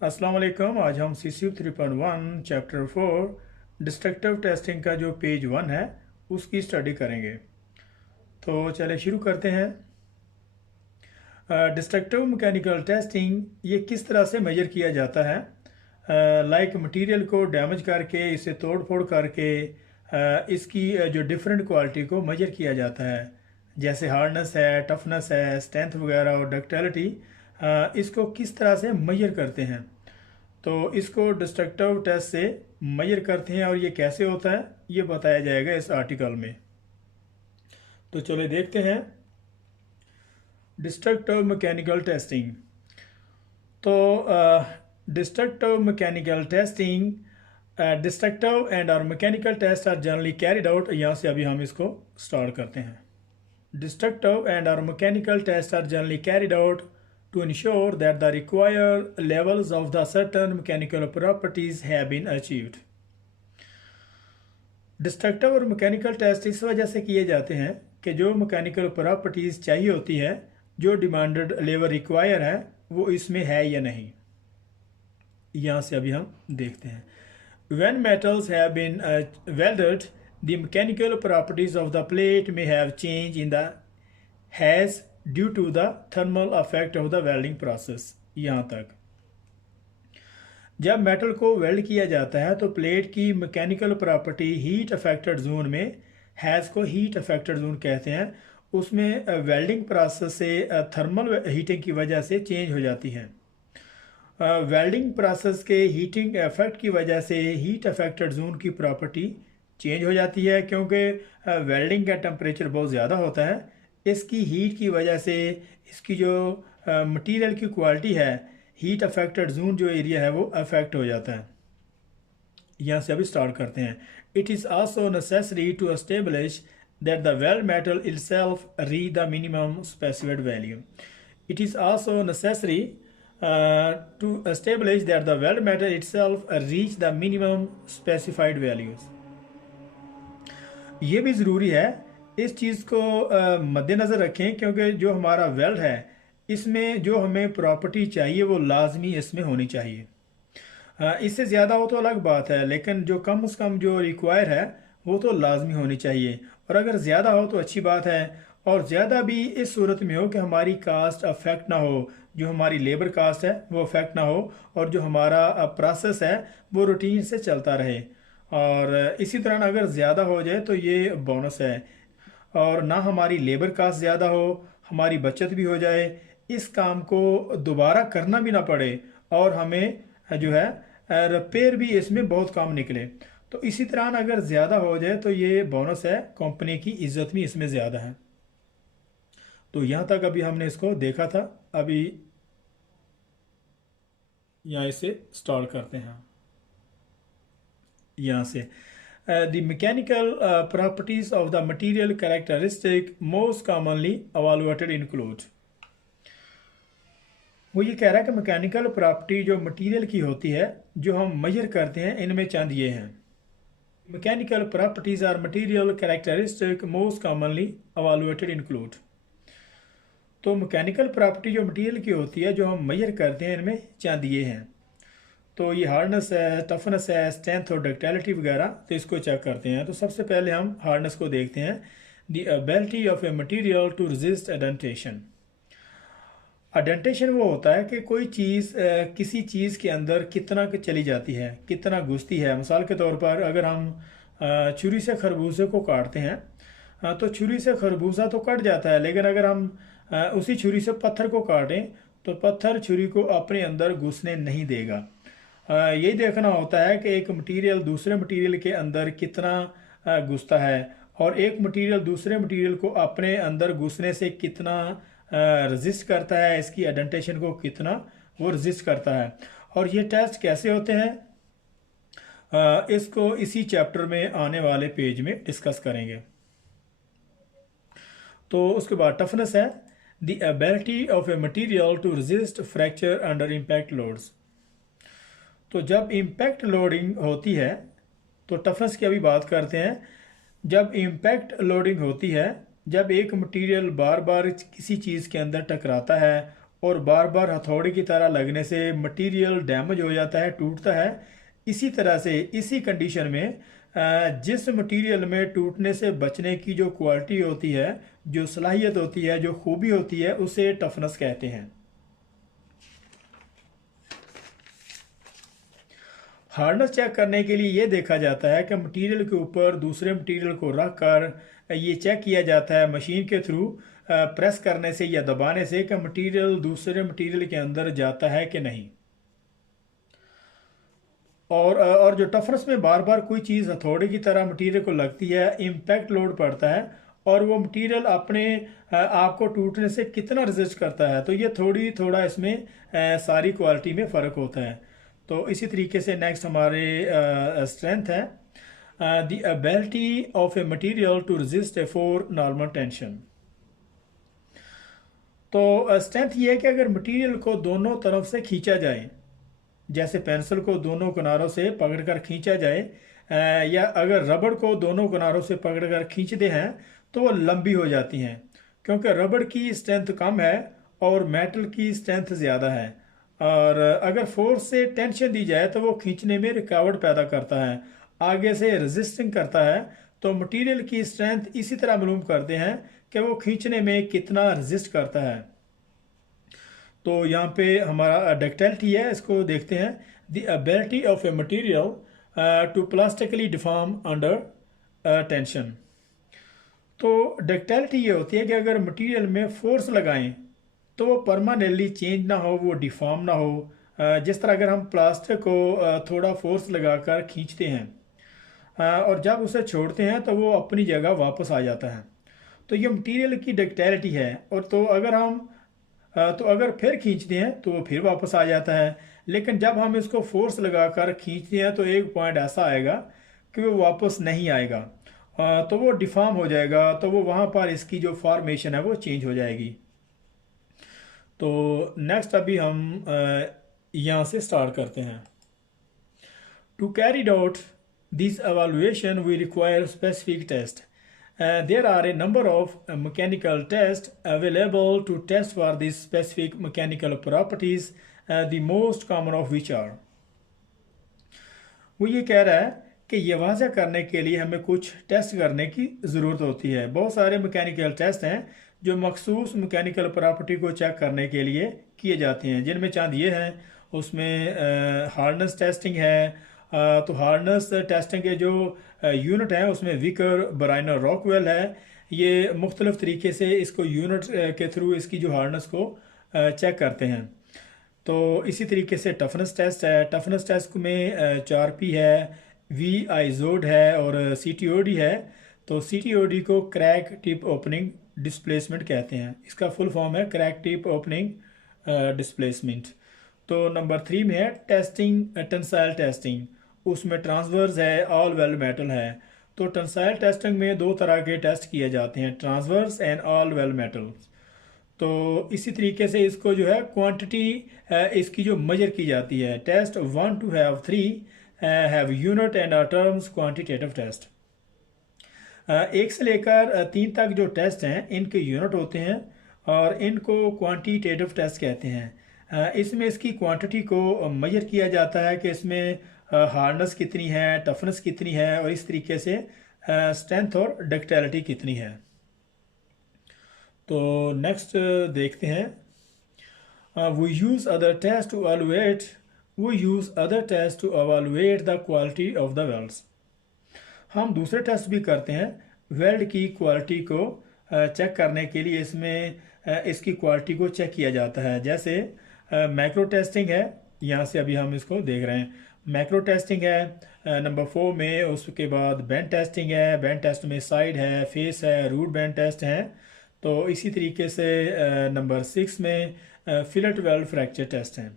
अस्सलाम वालेकुम। आज हम CCU 3.1 चैप्टर 4 डिस्ट्रक्टिव टेस्टिंग का जो पेज 1 है उसकी स्टडी करेंगे। तो चलिए शुरू करते हैं। डिस्ट्रक्टिव मैकेनिकल टेस्टिंग ये किस तरह से मेजर किया जाता है। लाइक मटेरियल को डैमेज करके, इसे तोड़ फोड़ करके इसकी जो डिफरेंट क्वालिटी को मेजर किया जाता है, जैसे हार्डनेस है, टफनेस है, स्ट्रेंथ वगैरह और डक्टिलिटी। इसको किस तरह से मेजर करते हैं, तो इसको डिस्ट्रक्टिव टेस्ट से मेजर करते हैं और ये कैसे होता है ये बताया जाएगा इस आर्टिकल में। तो चलिए देखते हैं डिस्ट्रक्टिव मैकेनिकल टेस्टिंग। तो destructive mechanical testing, destructive and और mechanical test are generally carried out. यहाँ से अभी हम इसको स्टार्ट करते हैं। Destructive and or mechanical tests are generally carried out to ensure that the required levels of the certain mechanical properties have been achieved. Destructive और mechanical test इस वजह से किए जाते हैं कि जो मैकेनिकल प्रॉपर्टीज़ चाहिए होती है, जो डिमांडेड लेवल रिक्वायर है, वो इसमें है या नहीं। यहाँ से अभी हम देखते हैं। When metals have been welded, the mechanical properties of the plate may have changed in the has due to the thermal effect of the welding process। यहाँ तक जब मेटल को वेल्ड किया जाता है तो प्लेट की mechanical property heat affected zone में, हैज़ को हीट अफेक्टेड जोन कहते हैं, उसमें वेल्डिंग प्रोसेस से थर्मल हीटिंग की वजह से चेंज हो जाती हैं। वेल्डिंग प्रोसेस के हीटिंग इफेक्ट की वजह से हीट अफेक्टेड जोन की प्रॉपर्टी चेंज हो जाती है, क्योंकि वेल्डिंग का टेम्परेचर बहुत ज़्यादा होता है। इसकी हीट की वजह से इसकी जो मटेरियल की क्वालिटी है, हीट अफेक्टेड जोन जो एरिया है वो अफेक्ट हो जाता है। यहाँ से अभी स्टार्ट करते हैं। It is also necessary to establish that the weld metal itself reach the minimum specified value. It is also necessary to establish that the weld metal itself reach the minimum specified values। ये भी ज़रूरी है, इस चीज़ को मद्देनज़र रखें, क्योंकि जो हमारा वेल्ड है इसमें जो हमें प्रॉपर्टी चाहिए वो लाजमी इसमें होनी चाहिए। इससे ज़्यादा हो तो अलग बात है, लेकिन जो कम से कम जो रिक्वायर है वो तो लाजमी होनी चाहिए। और अगर ज़्यादा हो तो अच्छी बात है, और ज़्यादा भी इस सूरत में हो कि हमारी कास्ट अफेक्ट ना हो, जो हमारी लेबर कास्ट है वो अफेक्ट ना हो, और जो हमारा प्रोसेस है वो रूटीन से चलता रहे। और इसी तरह अगर ज़्यादा हो जाए तो ये बोनस है, और ना हमारी लेबर कास्ट ज़्यादा हो, हमारी बचत भी हो जाए, इस काम को दोबारा करना भी ना पड़े, और हमें जो है रिपेयर भी इसमें बहुत काम निकले। तो इसी तरह अगर ज़्यादा हो जाए तो ये बोनस है, कंपनी की इज्जत भी इसमें ज़्यादा है। तो यहाँ तक अभी हमने इसको देखा था। अभी यहाँ इसे स्टार्ट करते हैं। यहाँ से the mechanical properties of the material characteristic most commonly evaluated include। वो ये कह रहा है कि मैकेनिकल प्रॉपर्टी जो मटेरियल की होती है, जो हम मेजर करते हैं, इनमें चंद ये हैं। Mechanical properties are material characteristic most commonly evaluated include. तो मैकेनिकल प्रॉपर्टी जो मटेरियल की होती है, जो हम मेजर करते हैं, इनमें चंद ये हैं। तो ये हार्डनेस है, टफनेस है, स्ट्रेंथ और डक्टिलिटी वगैरह। तो इसको चेक करते हैं। तो सबसे पहले हम हार्डनेस को देखते हैं। The ability of a material to resist indentation. Indentation वो होता है कि कोई चीज़ किसी चीज़ के अंदर कितना चली जाती है, कितना घुसती है। मिसाल के तौर पर अगर हम छुरी से खरबूजे को काटते हैं, तो छुरी से खरबूजा तो कट जाता है, लेकिन अगर हम उसी छुरी से पत्थर को काटें तो पत्थर छुरी को अपने अंदर घुसने नहीं देगा। यही देखना होता है कि एक मटेरियल दूसरे मटेरियल के अंदर कितना घुसता है, और एक मटेरियल दूसरे मटेरियल को अपने अंदर घुसने से कितना रेजिस्ट करता है, इसकी एडेंटेशन को कितना वो रेजिस्ट करता है। और ये टेस्ट कैसे होते हैं, इसको इसी चैप्टर में आने वाले पेज में डिस्कस करेंगे। तो उसके बाद टफनेस है the ability of a material to resist fracture under impact loads. तो जब इम्पैक्ट लोडिंग होती है तो टफनेस की अभी बात करते हैं। जब इम्पैक्ट लोडिंग होती है, जब एक मटेरियल बार बार किसी चीज़ के अंदर टकराता है और बार बार हथौड़े की तरह लगने से मटेरियल डैमेज हो जाता है, टूटता है। इसी तरह से इसी कंडीशन में जिस मटेरियल में टूटने से बचने की जो क्वालिटी होती है, जो सलाहियत होती है, जो खूबी होती है, उसे टफनेस कहते हैं। हार्डनेस चेक करने के लिए ये देखा जाता है कि मटेरियल के ऊपर दूसरे मटेरियल को रख कर ये चेक किया जाता है मशीन के थ्रू प्रेस करने से या दबाने से कि मटेरियल दूसरे मटेरियल के अंदर जाता है कि नहीं। और जो टफनेस में बार बार कोई चीज़ हथौड़े की तरह मटेरियल को लगती है, इम्पैक्ट लोड पड़ता है और वो मटेरियल अपने आप को टूटने से कितना रेजिस्ट करता है, तो ये थोड़ा इसमें सारी क्वालिटी में फ़र्क होता है। तो इसी तरीके से नेक्स्ट हमारे स्ट्रेंथ है the ability of a material to resist a force normal tension. तो स्ट्रेंथ ये है कि अगर मटेरियल को दोनों तरफ से खींचा जाए, जैसे पेंसिल को दोनों किनारों से पकड़कर खींचा जाए, या अगर रबड़ को दोनों किनारों से पकड़कर खींचते हैं तो वो लंबी हो जाती हैं, क्योंकि रबड़ की स्ट्रेंथ कम है और मेटल की स्ट्रेंथ ज़्यादा है। और अगर फोर्स से टेंशन दी जाए तो वो खींचने में रुकावट पैदा करता है, आगे से रेजिस्टिंग करता है। तो मटेरियल की स्ट्रेंथ इसी तरह मालूम करते हैं कि वो खींचने में कितना रेजिस्ट करता है। तो यहाँ पे हमारा डक्टिलिटी है, इसको देखते हैं। The ability of a material to plastically deform under tension. तो डक्टिलिटी ये होती है कि अगर मटेरियल में फोर्स लगाएं तो वो परमानेंटली चेंज ना हो, वो डिफॉर्म ना हो। जिस तरह अगर हम प्लास्टिक को थोड़ा फोर्स लगाकर खींचते हैं और जब उसे छोड़ते हैं तो वो अपनी जगह वापस आ जाता है। तो ये मटेरियल की डक्टिलिटी है। और तो अगर फिर खींचते हैं तो वो फिर वापस आ जाता है। लेकिन जब हम इसको फोर्स लगाकर खींचते हैं तो एक पॉइंट ऐसा आएगा कि वो वापस नहीं आएगा, तो वो डिफॉर्म हो जाएगा, तो वो वहाँ पर इसकी जो फॉर्मेशन है वो चेंज हो जाएगी। तो नेक्स्ट अभी हम यहाँ से स्टार्ट करते हैं। To carry out this evaluation we require specific test. There are a number of mechanical tests available to test for these specific mechanical properties, the most common of which are. वो ये कह रहा है कि ये वाज़ह करने के लिए हमें कुछ टेस्ट करने की ज़रूरत होती है। बहुत सारे मैकेनिकल टेस्ट हैं जो मखसूस मैकेनिकल प्रॉपर्टी को चेक करने के लिए किए जाते हैं, जिनमें चंद ये हैं। उसमें हार्डनेस टेस्टिंग है। तो हार्डनेस टेस्टिंग के जो यूनिट हैं उसमें विकर, ब्राइनर, रॉकवेल है। ये मुख्तलिफ तरीके से इसको यूनिट के थ्रू इसकी जो हार्डनेस को चेक करते हैं। तो इसी तरीके से टफनेस टेस्ट है। टफनेस टेस्ट में 4P है, वी आइजोड है और CTOD है। तो CTOD को क्रैक टिप ओपनिंग डिस्प्लेसमेंट कहते हैं। इसका फुल फॉर्म है क्रैक टिप ओपनिंग डिस्प्लेसमेंट। तो नंबर 3 में है टेस्टिंग, टेंसाइल टेस्टिंग। उसमें ट्रांसवर्स है, ऑल वेल मेटल है। तो टेंसाइल टेस्टिंग में दो तरह के टेस्ट किए जाते हैं, transverse and all well metal. तो इसी तरीके से इसको जो है क्वांटिटी इसकी जो मेजर की जाती है, test 1 to have 3 have unit and are terms quantitative test. 1 से लेकर 3 तक जो टेस्ट हैं इनके यूनिट होते हैं और इनको क्वांटिटेटिव टेस्ट कहते हैं। इसमें इसकी क्वांटिटी को मेजर किया जाता है कि इसमें हार्डनेस कितनी है, टफनेस कितनी है और इस तरीके से स्ट्रेंथ और डक्टिलिटी कितनी है। तो नेक्स्ट देखते हैं। We use other test to evaluate the quality of the welds. हम दूसरे टेस्ट भी करते हैं वेल्ड की क्वालिटी को चेक करने के लिए। इसमें इसकी क्वालिटी को चेक किया जाता है। जैसे मैक्रो टेस्टिंग है, यहाँ से अभी हम इसको देख रहे हैं। मैक्रो टेस्टिंग है नंबर 4 में। उसके बाद बेंड टेस्टिंग है, बेंड टेस्ट में साइड है, फेस है, रूट बेंड टेस्ट है। तो इसी तरीके से नंबर 6 में फिलेट वेल्ड फ्रैक्चर टेस्ट है।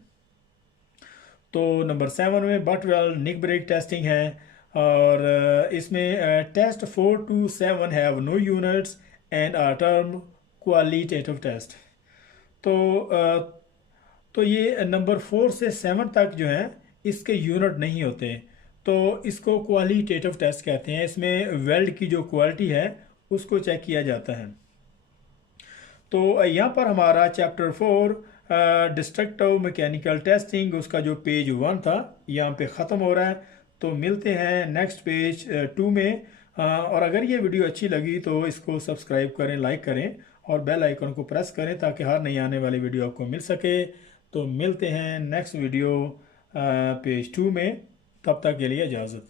तो नंबर 7 में butt weld nick break testing है। और इसमें test 4 to 7 have no units and are term qualitative test. तो ये नंबर 4 से 7 तक जो है इसके यूनिट नहीं होते, तो इसको क्वालिटेटिव टेस्ट कहते हैं। इसमें वेल्ड की जो क्वालिटी है उसको चेक किया जाता है। तो यहाँ पर हमारा चैप्टर 4 डिस्ट्रक्टिव मैकेनिकल टेस्टिंग उसका जो पेज 1 था यहाँ पे ख़त्म हो रहा है। तो मिलते हैं नेक्स्ट पेज 2 में। और अगर ये वीडियो अच्छी लगी तो इसको सब्सक्राइब करें, लाइक करें और बेल आइकन को प्रेस करें ताकि हर नई आने वाली वीडियो आपको मिल सके। तो मिलते हैं नेक्स्ट वीडियो पेज 2 में। तब तक के लिए इजाज़त।